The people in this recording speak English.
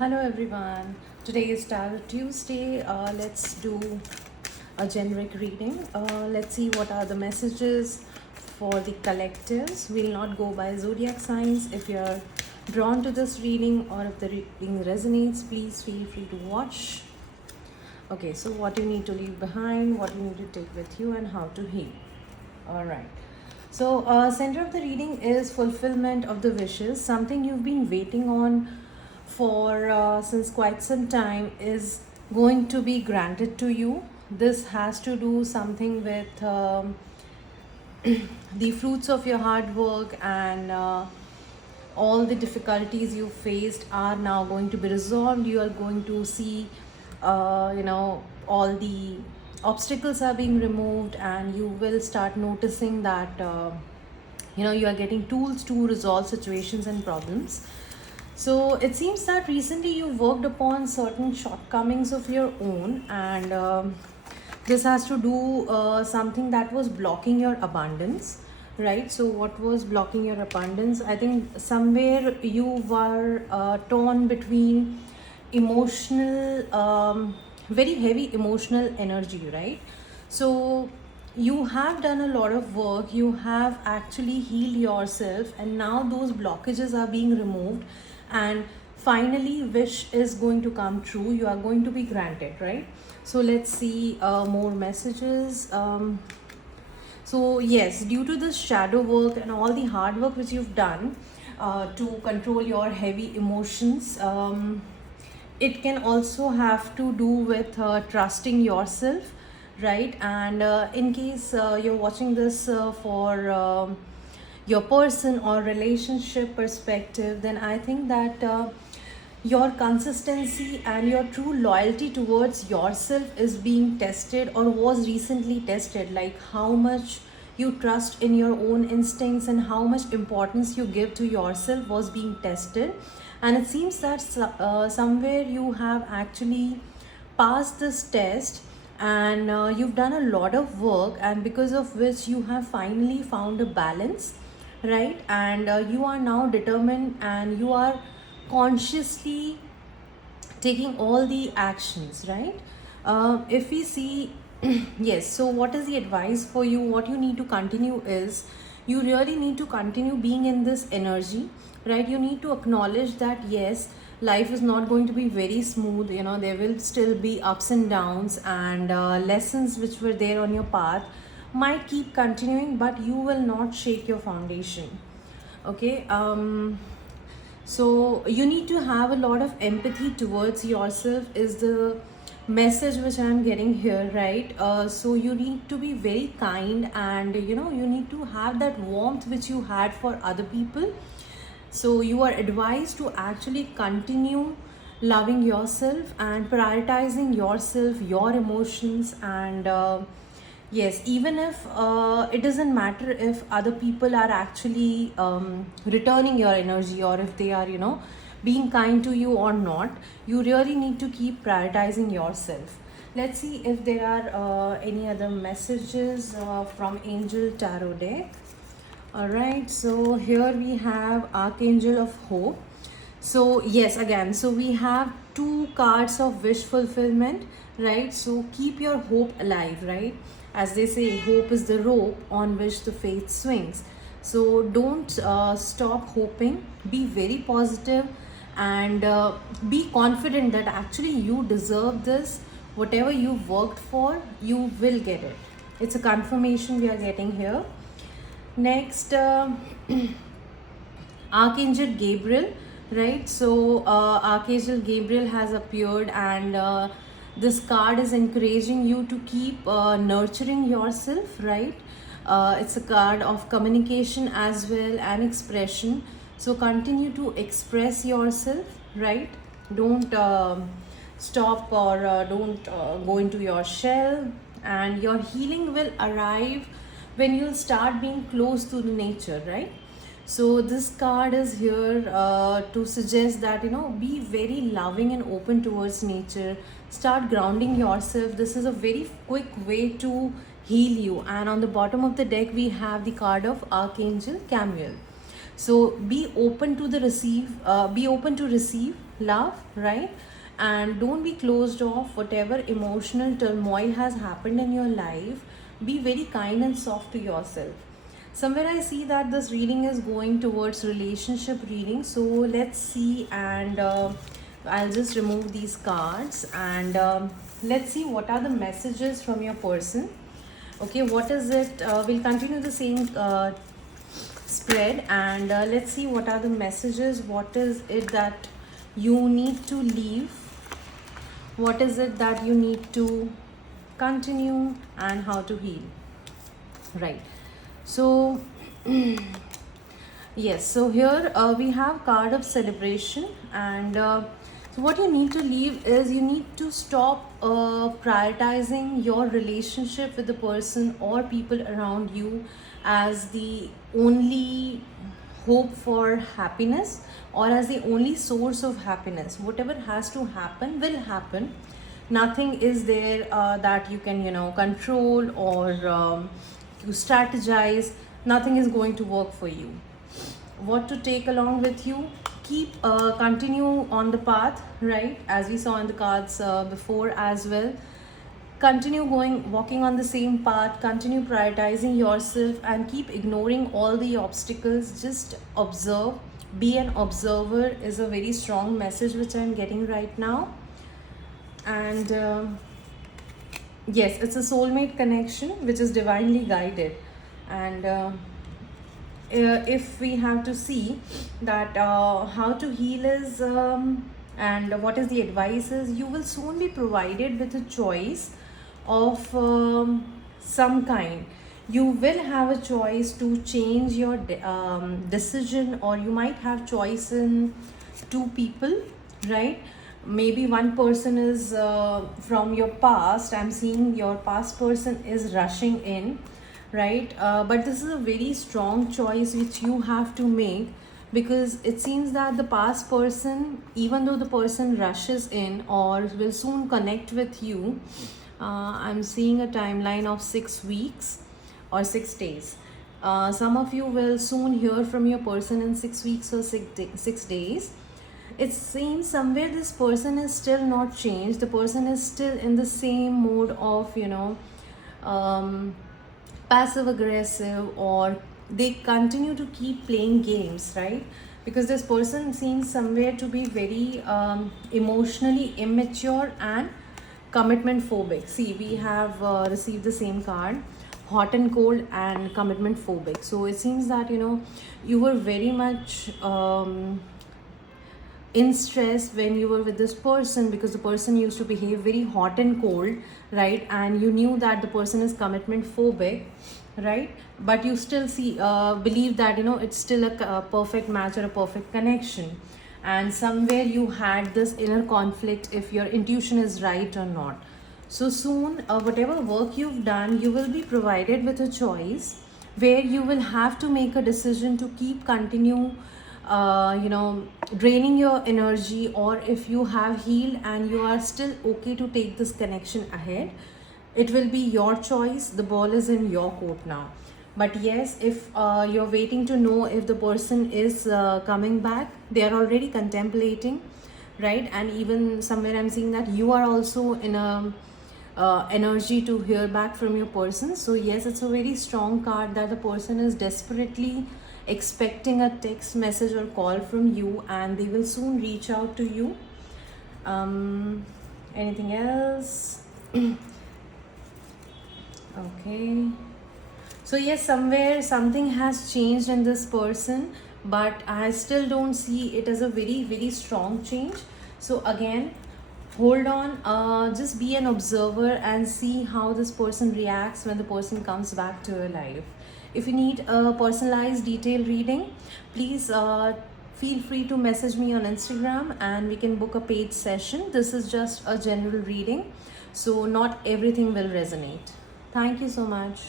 Hello everyone. Today is Tarot Tuesday. Let's do a generic reading. Let's see what are the messages for the collectives. We'll not go by zodiac signs. If you're drawn to this reading or if the reading resonates, please feel free to watch. Okay, so what you need to leave behind, what you need to take with you, and how to heal. All right. So, center of the reading is fulfillment of the wishes. Something you've been waiting on for since quite some time is going to be granted to you. This has to do something with the fruits of your hard work, and all the difficulties you faced are now going to be resolved. You are going to see all the obstacles are being removed, and you will start noticing that you are getting tools to resolve situations and problems. So it seems that recently you worked upon certain shortcomings of your own, and this has to do something that was blocking your abundance, right? So what was blocking your abundance? I think somewhere you were torn between emotional, very heavy emotional energy, right? So you have done a lot of work, you have actually healed yourself, and now those blockages are being removed, and finally wish is going to come true. You are going to be granted, right? So let's see more messages. So yes, due to this shadow work and all the hard work which you've done to control your heavy emotions, it can also have to do with trusting yourself, right? And in case you're watching this for your person or relationship perspective, then I think that your consistency and your true loyalty towards yourself is being tested or was recently tested. Like how much you trust in your own instincts and how much importance you give to yourself was being tested. And it seems that somewhere you have actually passed this test, and you've done a lot of work, and because of which you have finally found a balance, right? And you are now determined, and you are consciously taking all the actions, right? If we see yes, so what is the advice for you? What you need to continue is, you really need to continue being in this energy, right? You need to acknowledge that yes, life is not going to be very smooth. There will still be ups and downs, and lessons which were there on your path might keep continuing, but you will not shake your foundation. Okay. So you need to have a lot of empathy towards yourself is the message which I'm getting here, right? So you need to be very kind, and you need to have that warmth which you had for other people. So you are advised to actually continue loving yourself and prioritizing yourself, your emotions, and yes, even if it doesn't matter if other people are actually returning your energy, or if they are being kind to you or not, you really need to keep prioritizing yourself. Let's see if there are any other messages from Angel Tarot deck. All right, so here we have Archangel of Hope. So yes, again, so we have two cards of wish fulfillment, right? So keep your hope alive, right? As they say, hope is the rope on which the faith swings. So don't stop hoping. Be very positive, and be confident that actually you deserve this. Whatever you worked for, you will get it. It's a confirmation we are getting here. Next, Archangel Gabriel, right? So Archangel Gabriel has appeared, and this card is encouraging you to keep nurturing yourself, right? It's a card of communication as well and expression. So continue to express yourself, right? Don't stop, or don't go into your shell, and your healing will arrive when you start being close to the nature, right? So this card is here to suggest that be very loving and open towards nature. Start grounding yourself. This is a very quick way to heal you. And on the bottom of the deck we have the card of Archangel Chamuel. So be open to receive, love, right? And don't be closed off. Whatever emotional turmoil has happened in your life, be very kind and soft to yourself. Somewhere I see that this reading is going towards relationship reading, so let's see. And I'll just remove these cards, and let's see what are the messages from your person. Okay, what is it? We'll continue the same spread, and let's see what are the messages. What is it that you need to leave? What is it that you need to continue, and how to heal? Right. So yes, so here we have card of celebration, and so what you need to leave is you need to stop prioritizing your relationship with the person or people around you as the only hope for happiness, or as the only source of happiness. Whatever has to happen will happen. Nothing is there that you can, control, or you strategize. Nothing is going to work for you. What to take along with you? Keep continue on the path, right? As we saw in the cards before as well. Continue walking on the same path. Continue prioritizing yourself, and keep ignoring all the obstacles. Just observe. Be an observer is a very strong message which I'm getting right now. And yes, it's a soulmate connection which is divinely guided. And if we have to see that how to heal is and what is the advice is, you will soon be provided with a choice of some kind. You will have a choice to change your decision, or you might have choice in two people, right? Maybe one person is from your past. I'm seeing your past person is rushing in, right? But this is a very strong choice which you have to make, because it seems that the past person, even though the person rushes in or will soon connect with you, I'm seeing a timeline of 6 weeks or 6 days. Some of you will soon hear from your person in 6 weeks or 6 days. It seems somewhere this person is still not changed. The person is still in the same mode of, passive aggressive, or they continue to keep playing games, right? Because this person seems somewhere to be very emotionally immature and commitment phobic. See, we have received the same card, hot and cold and commitment phobic. So it seems that you were very much in stress when you were with this person, because the person used to behave very hot and cold, right? And you knew that the person is commitment phobic, right? But you still believe that it's still a perfect match or a perfect connection. And somewhere you had this inner conflict if your intuition is right or not. So soon, whatever work you've done, you will be provided with a choice where you will have to make a decision to continue draining your energy, or if you have healed and you are still okay to take this connection ahead. It will be your choice. The ball is in your court now. But yes, if you're waiting to know if the person is coming back, they are already contemplating, right? And even somewhere I'm seeing that you are also in a energy to hear back from your person. So yes, it's a very strong card that the person is desperately expecting a text message or call from you, and they will soon reach out to you. Anything else? Okay. So yes, somewhere something has changed in this person, but I still don't see it as a very, very strong change. So again, hold on, just be an observer and see how this person reacts when the person comes back to your life. If you need a personalized detailed reading, please feel free to message me on Instagram, and we can book a paid session. This is just a general reading, so not everything will resonate. Thank you so much.